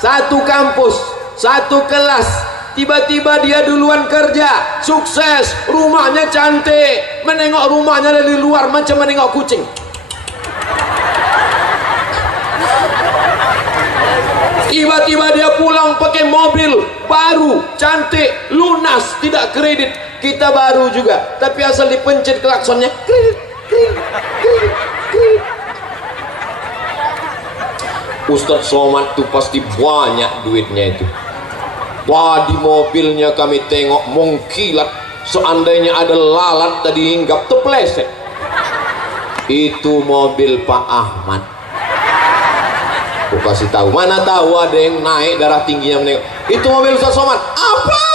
satu kampus, satu kelas, tiba-tiba dia duluan kerja, sukses, rumahnya cantik, menengok rumahnya dari luar macam menengok kucing. Tiba-tiba dia pulang pakai mobil baru, cantik, lunas, tidak kredit. Kita baru juga, tapi asal dipencet klaksonnya, kredit. Ustadz Somad tuh pasti banyak duitnya itu. Wah, di mobilnya kami tengok mengkilat, seandainya ada lalat tadi hinggap terpeleset. Itu mobil Pak Ahmad. Aku kasih tahu, mana tahu ada yang naik darah tingginya menengok. Itu mobil Ustadz Somad. Apa?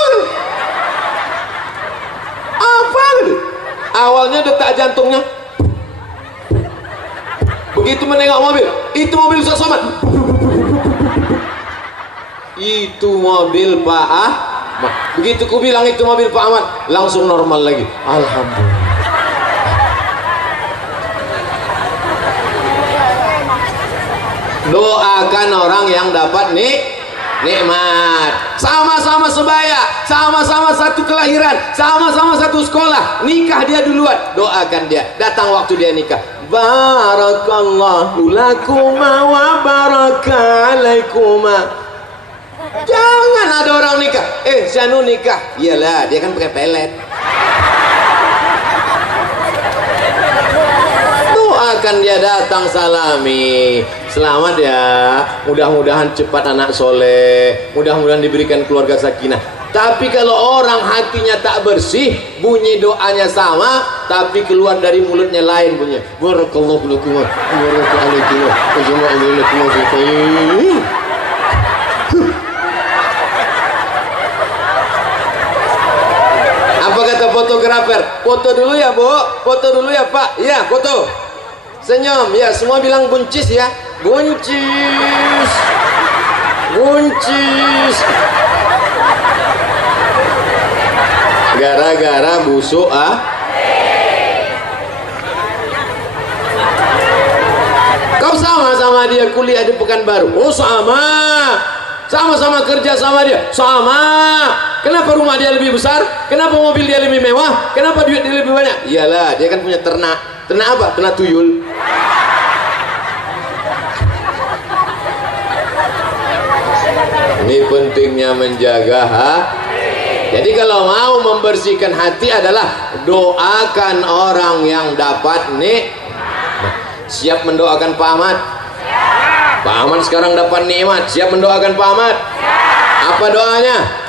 apa gitu. Awalnya detak jantungnya, begitu menengok mobil, itu mobil Ustaz Somad, itu mobil Pak Ahmad. Begitu ku bilang itu mobil Pak Ahmad, langsung normal lagi. Alhamdulillah. Doakan orang yang dapat nikmat. Sama-sama sebaya, sama-sama satu kelahiran, sama-sama satu sekolah, nikah dia duluan, doakan dia, datang waktu dia nikah, barakallahu lakuma wa barakalaikuma. Jangan ada orang nikah, si anu nikah, iyalah dia kan pakai pelet. Doakan dia datang, salami, selamat ya, mudah-mudahan cepat anak soleh, mudah-mudahan diberikan keluarga sakinah. Tapi kalau orang hatinya tak bersih, bunyi doanya sama, tapi keluar dari mulutnya lain bunyinya, barakallahu lakum wa barakalakum. Apa kata fotografer? Foto dulu ya Bu, foto dulu ya Pak. Iya, foto. Senyum ya, semua bilang buncis ya. Buncis. Buncis. Gara-gara busuk Kau sama-sama dia kuliah di Pekanbaru. Oh sama. Sama-sama kerja sama dia. Sama. Kenapa rumah dia lebih besar? Kenapa mobil dia lebih mewah? Kenapa duit dia lebih banyak? Iyalah, dia kan punya ternak. Ternak apa? Ternak tuyul. Ini pentingnya menjaga Jadi kalau mau membersihkan hati adalah doakan orang yang dapat Siap mendoakan Pak Ahmad? Pak Ahmad sekarang dapat nikmat. Siap mendoakan Pak Ahmad? Apa doanya?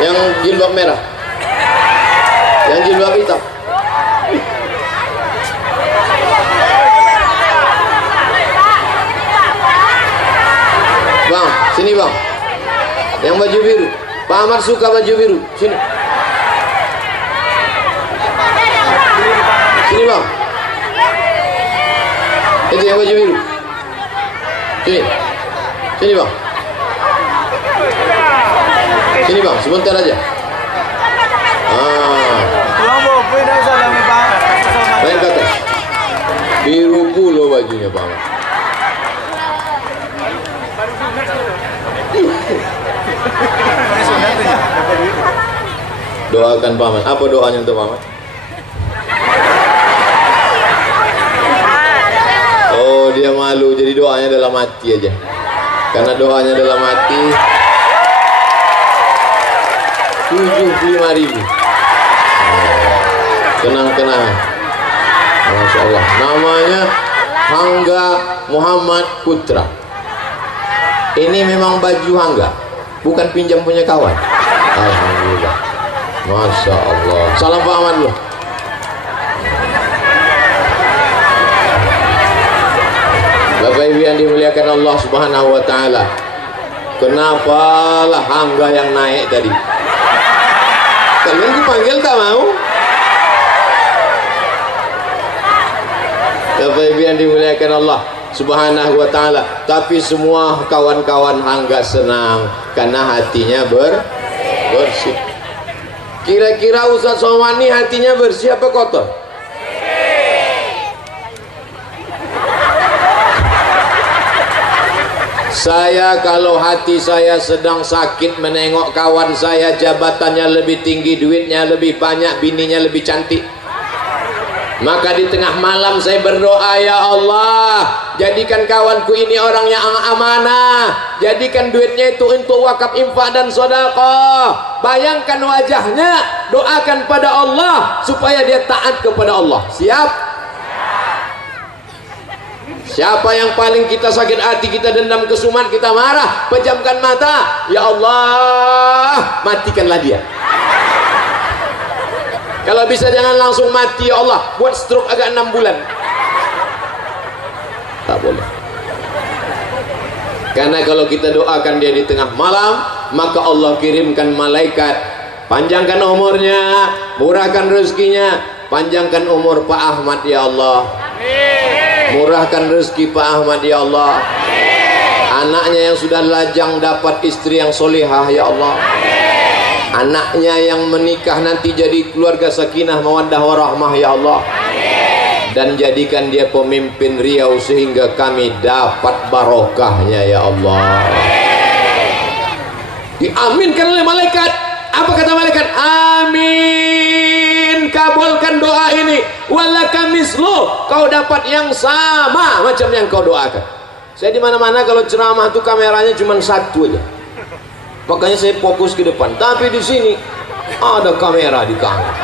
Yang jilbab merah, yang jilbab hitam. Bang, sini bang. Yang baju biru, Pak Ahmad suka baju biru. Sini, sini bang. Itu yang baju biru. Sini, sini bang. Sini bang, sebentar aja. Main ke atas. Biru pula bajunya Pak Ahmad. Doakan Pak Ahmad. Apa doanya untuk Pak Ahmad? Oh, dia malu, jadi doanya dalam hati aja. Karena doanya dalam hati 75.000. Kenang-kenang. Masya Allah. Namanya Hangga Muhammad Putra. Ini memang baju Hangga, bukan pinjam punya kawan. Alhamdulillah. Masya Allah. Salam Pak Ahmad dulu. Bapak Ibu yang dimuliakan Allah Subhanahu wa taala. Kenapalah Hangga yang naik tadi? Kalian dipanggil tak mau? Bapak Ibu yang dimuliakan Allah Subhanahu wa taala. Tapi semua kawan-kawan Hangga senang karena hatinya bersih. Kira-kira Ustaz Somad ini hatinya bersih apa kotor? Saya kalau hati saya sedang sakit menengok kawan saya jabatannya lebih tinggi, duitnya lebih banyak, bininya lebih cantik, maka di tengah malam saya berdoa, ya Allah, jadikan kawanku ini orang yang amanah, jadikan duitnya itu untuk wakaf, infak dan sedekah. Bayangkan wajahnya, doakan pada Allah supaya dia taat kepada Allah. Siap? Siapa yang paling kita sakit hati, kita dendam kesumat, kita marah, pejamkan mata, ya Allah, matikanlah dia. Kalau bisa jangan langsung mati, ya Allah, buat stroke agak 6 bulan. Karena kalau kita doakan dia di tengah malam, maka Allah kirimkan malaikat, panjangkan umurnya, murahkan rezekinya, panjangkan umur Pak Ahmad ya Allah. Murahkan rezeki Pak Ahmad ya Allah. Anaknya yang sudah lajang dapat istri yang solehah ya Allah. Anaknya yang menikah nanti jadi keluarga sakinah mawaddah warahmah ya Allah. Dan jadikan dia pemimpin Riau sehingga kami dapat barokahnya ya Allah. Diaminkan oleh malaikat. Apa kata malaikat? Amin. Kabulkan doa ini. Walaka mislu, kau dapat yang sama macam yang kau doakan. Saya di mana-mana kalau ceramah tuh kameranya cuma satu aja. Makanya saya fokus ke depan. Tapi di sini ada kamera di kanan.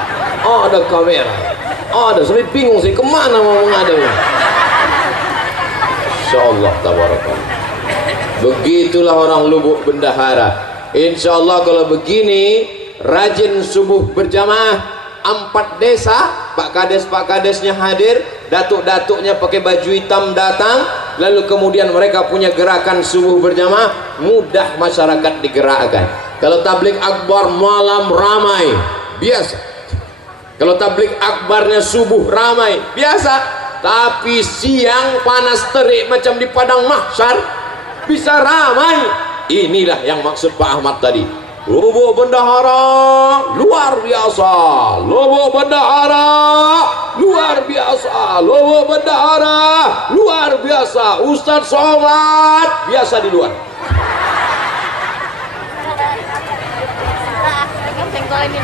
Ada kamera. Ada, sampai bingung sih kemana mau menghadapnya. Insyaallah tabarakallah. Begitulah orang Lubuk Bendahara. Insyaallah kalau begini rajin subuh berjamaah 4 desa, Pak Kades-Pak Kadesnya hadir, datuk-datuknya pakai baju hitam datang, lalu kemudian mereka punya gerakan subuh berjamaah, mudah masyarakat digerakkan. Kalau tablik akbar malam ramai, biasa. Kalau tablik akbarnya subuh ramai, biasa. Tapi siang panas terik macam di padang mahsyar, bisa ramai. Inilah yang maksud Pak Ahmad tadi. Lubuk Bendahara luar biasa. Lubuk Bendahara luar biasa. Lubuk Bendahara luar biasa. Ustadz Somad biasa di luar.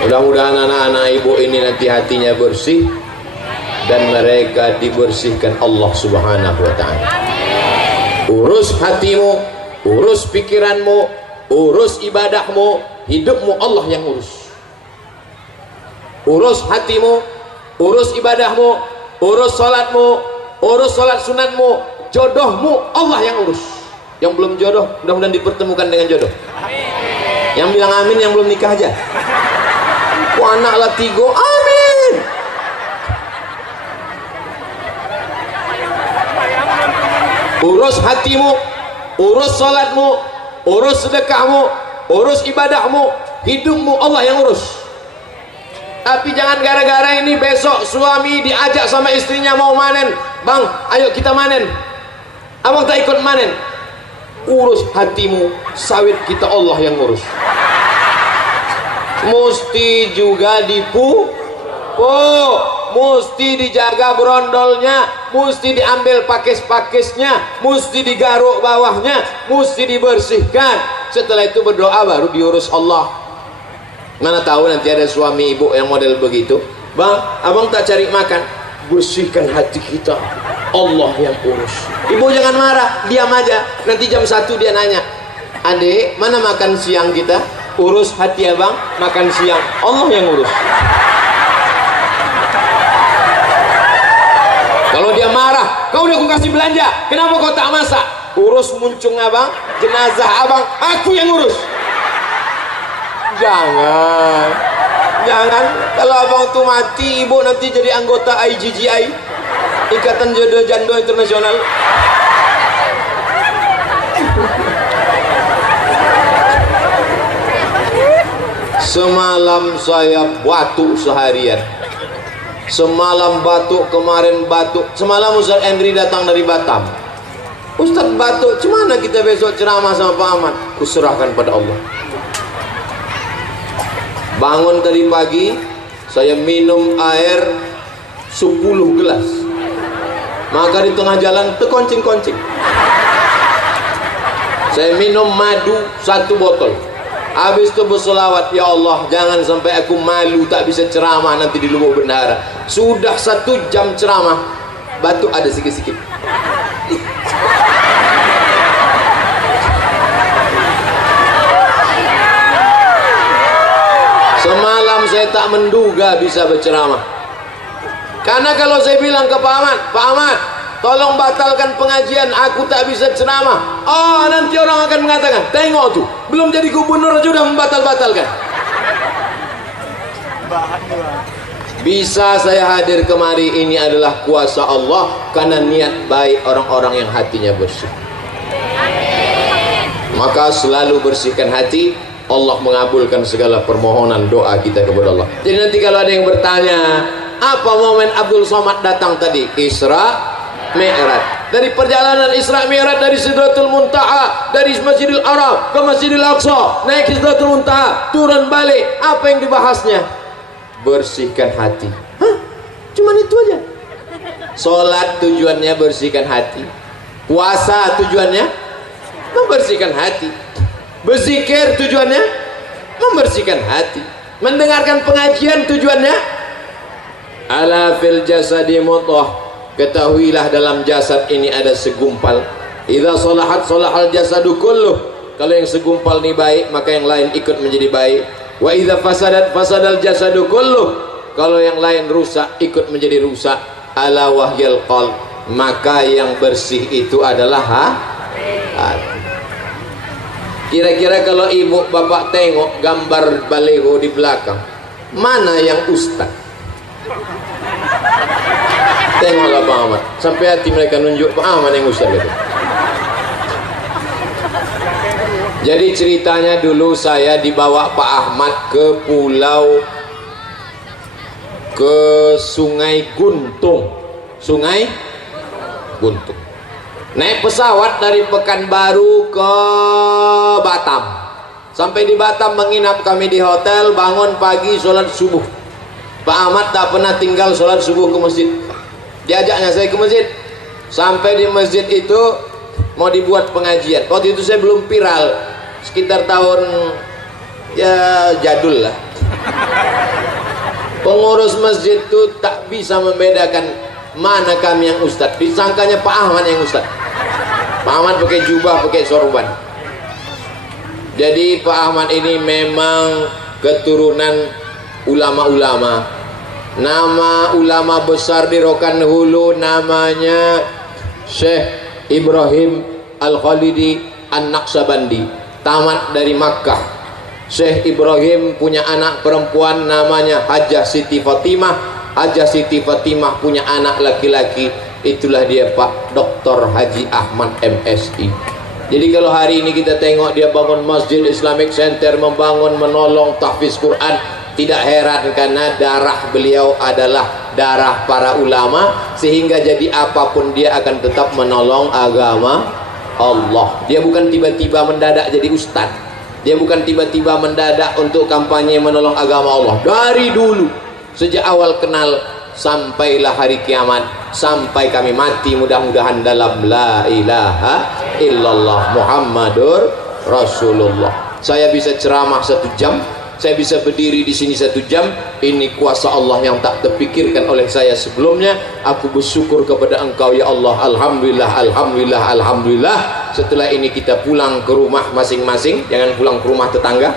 Mudah-mudahan anak-anak ibu ini nanti hatinya bersih dan mereka dibersihkan Allah Subhanahu wa ta'ala. Urus hatimu, urus pikiranmu, urus ibadahmu, hidupmu Allah yang urus. Urus hatimu, urus ibadahmu, urus salatmu, urus salat sunatmu, jodohmu Allah yang urus. Yang belum jodoh mudah-mudahan dipertemukan dengan jodoh. Yang bilang amin yang belum nikah aja. Anak lah 3, amin. Urus hatimu, urus salatmu, urus sedekahmu, urus ibadahmu, hidupmu Allah yang urus. Tapi jangan gara-gara ini besok suami diajak sama istrinya mau manen, bang ayo kita manen, abang tak ikut manen. Urus hatimu, sawit kita Allah yang urus. Mesti juga dipupuk, mesti dijaga brondolnya, mesti diambil pakis-pakisnya, mesti digaruk bawahnya, mesti dibersihkan. Setelah itu berdoa baru diurus Allah. Mana tahu nanti ada suami ibu yang model begitu, bang abang tak cari makan, bersihkan hati kita, Allah yang urus. Ibu jangan marah, diam aja. Nanti jam 1 dia nanya, adik mana makan siang kita? Urus hati abang, makan siang Allah yang urus. Kalau dia marah, kau udah aku kasih belanja, kenapa kau tak masak? Urus muncung abang, jenazah abang, aku yang urus. Jangan kalau abang tuh mati, ibu nanti jadi anggota IGGI, Ikatan Jodoh Jando Internasional. Semalam saya batuk seharian. Semalam batuk, kemarin batuk. Semalam Ustaz Endri datang dari Batam. Ustaz batuk, cemana kita besok ceramah sama Pak Ahmad? Kuserahkan pada Allah. Bangun tadi pagi, saya minum air 10 gelas. Maka di tengah jalan terkoncing-koncing. Saya minum madu 1 botol. Habis itu berselawat, ya Allah jangan sampai aku malu tak bisa ceramah nanti di Lubuk Bendahara. Sudah 1 jam ceramah, batuk ada sikit-sikit. Semalam saya tak menduga bisa berceramah. Karena kalau saya bilang ke Pak Ahmad, tolong batalkan pengajian, aku tak bisa ceramah. Oh, nanti orang akan mengatakan, tengok tuh, belum jadi gubernur aja udah membatal-batalkan. Bisa saya hadir kemari ini adalah kuasa Allah, karena niat baik orang-orang yang hatinya bersih. Maka selalu bersihkan hati, Allah mengabulkan segala permohonan doa kita kepada Allah. Jadi nanti kalau ada yang bertanya, apa momen Abdul Somad datang tadi? Isra Mi'raj. Dari perjalanan Isra Mi'raj dari Sidratul Muntaha, dari Masjidil Haram ke Masjidil Aqsa, naik Sidratul Muntaha, turun balik. Apa yang dibahasnya? Bersihkan hati. Hah? Cuman itu aja. Sholat tujuannya bersihkan hati, puasa tujuannya membersihkan hati, berzikir tujuannya membersihkan hati, mendengarkan pengajian tujuannya ala fil jasadi mudghah, ketahuilah dalam jasad ini ada segumpal. Idza salahat salahal jasadu kulluh, kalau yang segumpal ini baik maka yang lain ikut menjadi baik. Wa idza fasadat fasadal jasadu kulluh, kalau yang lain rusak ikut menjadi rusak. Ala wahyal qalb, maka yang bersih itu adalah hati. Kira-kira kalau ibu bapak tengok gambar baliho di belakang, mana yang ustaz? Tengoklah Pak Ahmad, sampai hati mereka nunjuk Pak Ahmad yang ustaz gitu. Jadi ceritanya dulu saya dibawa Pak Ahmad ke Sungai Guntung, naik pesawat dari Pekanbaru ke Batam. Sampai di Batam menginap kami di hotel, bangun pagi sholat subuh. Pak Ahmad tak pernah tinggal sholat subuh ke masjid. Diajaknya saya ke masjid. Sampai di masjid itu mau dibuat pengajian. Waktu itu saya belum viral, sekitar tahun ya jadul lah. Pengurus masjid itu tak bisa membedakan mana kami yang ustadz, disangkanya Pak Ahmad yang ustadz. Pak Ahmad pakai jubah, pakai sorban. Jadi Pak Ahmad ini memang keturunan ulama-ulama. Nama ulama besar di Rokan Hulu namanya Syekh Ibrahim Al-Khalidi An-Naqsabandi, tamat dari Makkah. Syekh Ibrahim punya anak perempuan namanya Hajjah Siti Fatimah. Hajjah Siti Fatimah punya anak laki-laki, itulah dia Pak Dr. Haji Ahmad MSI. Jadi kalau hari ini kita tengok dia bangun Masjid Islamic Center, membangun, menolong tahfiz Quran, tidak heran karena darah beliau adalah darah para ulama, sehingga jadi apapun dia akan tetap menolong agama Allah. Dia bukan tiba-tiba mendadak jadi ustadz, dia bukan tiba-tiba mendadak untuk kampanye menolong agama Allah. Dari dulu, sejak awal kenal sampailah hari kiamat, sampai kami mati mudah-mudahan dalam la ilaha illallah Muhammadur Rasulullah. Saya bisa ceramah 1 jam, saya bisa berdiri di sini 1 jam. Ini kuasa Allah yang tak terpikirkan oleh saya sebelumnya. Aku bersyukur kepada Engkau ya Allah. Alhamdulillah, alhamdulillah, alhamdulillah. Setelah ini kita pulang ke rumah masing-masing, jangan pulang ke rumah tetangga.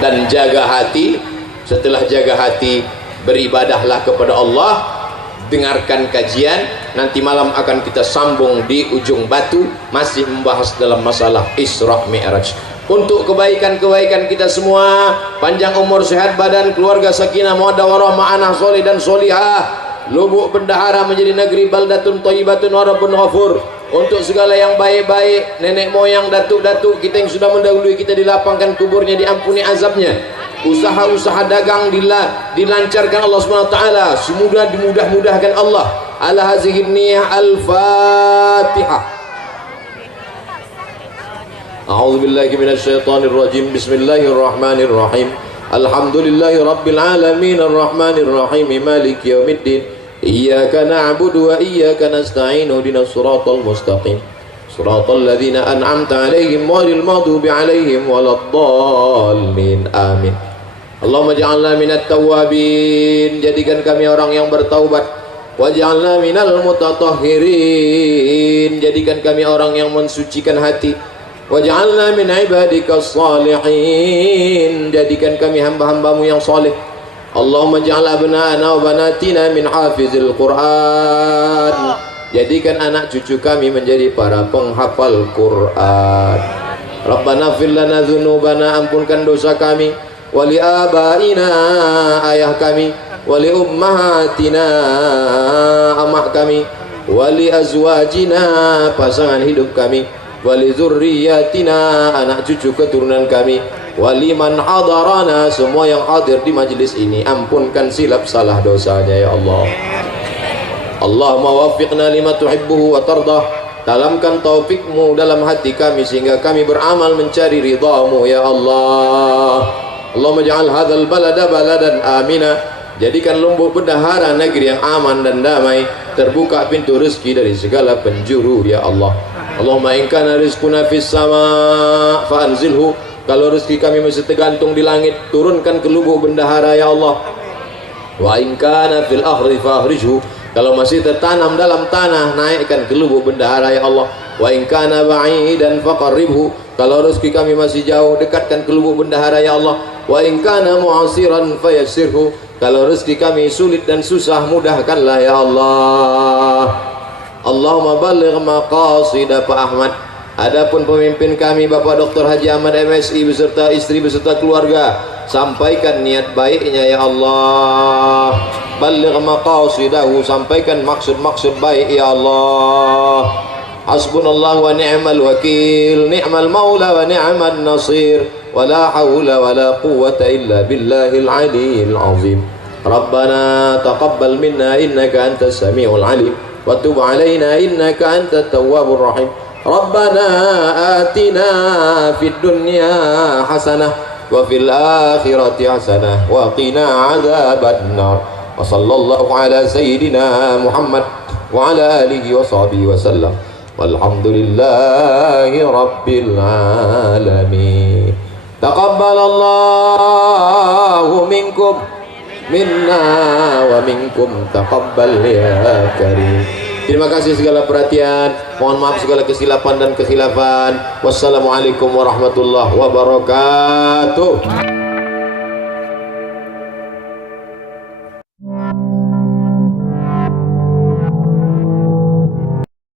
Dan jaga hati. Setelah jaga hati, beribadahlah kepada Allah, dengarkan kajian. Nanti malam akan kita sambung di Ujung Batu, masih membahas dalam masalah Isra Mi'raj. Untuk kebaikan-kebaikan kita semua, panjang umur, sehat badan, keluarga sakinah mawaddah warahmah, anak soleh dan solihah, Lubuk Bendahara menjadi negeri baldatun thayyibatun wa rabbun ghafur. Untuk segala yang baik-baik, nenek moyang, datuk-datuk kita yang sudah mendahului kita, dilapangkan kuburnya, diampuni azabnya. Usaha-usaha dagang dilancarkan Allah SWT, semudah dimudah-mudahkan Allah. Ala hazihi niyah al-Fatihah. A'udzu billahi minasy syaithanir rajim. Bismillahirrahmanirrahim. Alhamdulillahi rabbil alamin arrahmanir rahim maliki yaumiddin. Iyyaka na'budu wa iyyaka nasta'in. Ihdinas siratal mustaqim. Siratal ladzina an'amta 'alaihim ghairil maghdubi 'alaihim waladdallin. Amin. Allahumma ja'alna minat tawwabin, jadikan kami orang yang bertaubat. Waj'alna minal mutatahhirin, jadikan kami orang yang mensucikan hati. Waj'alna min ibadikas salihin, jadikan kami hamba-hambamu yang saleh. Allahumma ja'al abna'ana wa banatina min hafizil Qur'an, jadikan anak cucu kami menjadi para penghafal Quran. Rabbana fir lana dzunubana, ampunkan dosa kami, wali abaina, ayah kami, wali ummahatina, amah kami, wali azwajina, pasangan hidup kami, wali zurriyatina, anak cucu keturunan kami, waliman hadarana, semua yang hadir di majlis ini, ampunkan silap salah dosanya ya Allah. Allahumma waffiqna lima tuhibbuhu wa tardah, tanamkan taufikmu dalam hati kami sehingga kami beramal mencari ridhamu ya Allah. Allahumma ja'al hadzal balada baladan amina, jadikan Lombok bendahara negeri yang aman dan damai, terbuka pintu rezeki dari segala penjuru ya Allah. Allahumma in kana rizquna fis sama fa anzilhu, kalau rezeki kami masih tergantung di langit, turunkan ke Lubuk bendahara ya Allah. Wa in kana fil ardi fa akhrijhu, kalau masih tertanam dalam tanah, naikkan ke Lubuk bendahara ya Allah. Wa in kana ba'idan faqarribhu, kalau rezeki kami masih jauh, dekatkan ke Lubuk bendahara ya Allah. Wa in kana mu'asiran fayassirhu, kalau rezeki kami sulit dan susah, mudahkanlah ya Allah. Allahumma balligh maqasida Pak Ahmad. Adapun pemimpin kami Bapak Dr. Haji Ahmad MSI beserta istri beserta keluarga, sampaikan niat baiknya ya Allah. Balligh maqasidahu, sampaikan maksud-maksud baik ya Allah. Hasbunallah wa ni'mal wakil, ni'mal maula wa ni'mal nasir, wa la hawla wa la quwwata illa billahil aliyyil azim. Rabbana taqabbal minna innaka antas samiul alim, wa tub alaina innaka antat tawwabur rahim. Rabbana atina fid dunya hasanah wa fil akhirati hasanah wa qina adzaban nar. Wa sallallahu ala sayyidina Muhammad wa ala alihi wa sahbihi wa sallam. Walhamdulillahi rabbil alamin. Taqabbalallahu minkum minna wa minkum taqabbal ya karim. Terima kasih segala perhatian, mohon maaf segala kesilapan dan kekhilafan. Wassalamualaikum warahmatullahi wabarakatuh.